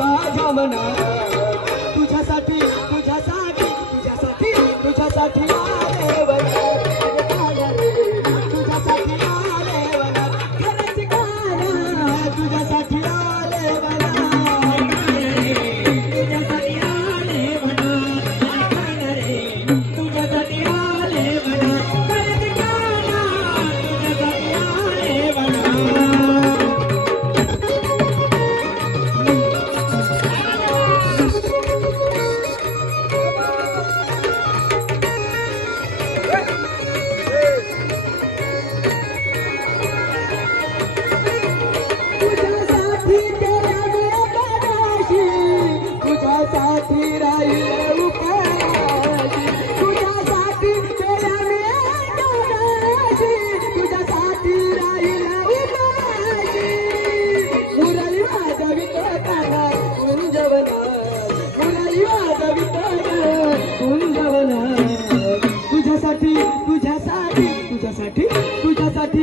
माझ्या मना. तुझ्यासाठी तुझ्यासाठी तुझ्यासाठी तुझ्यासाठी कुंभवन तुझ्यासाठी तुझ्यासाठी तुझ्यासाठी तुझ्यासाठी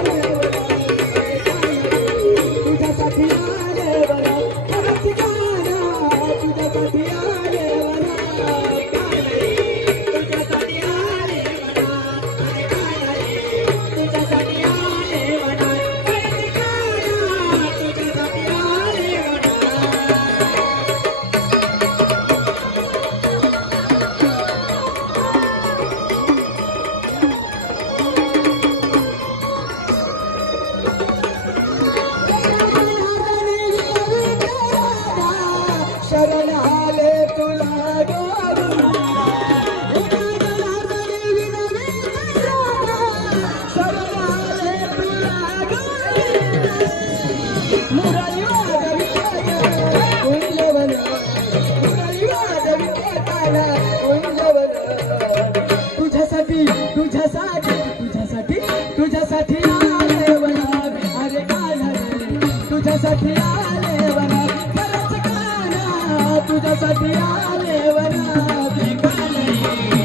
तुझ्यासाठी आले वरा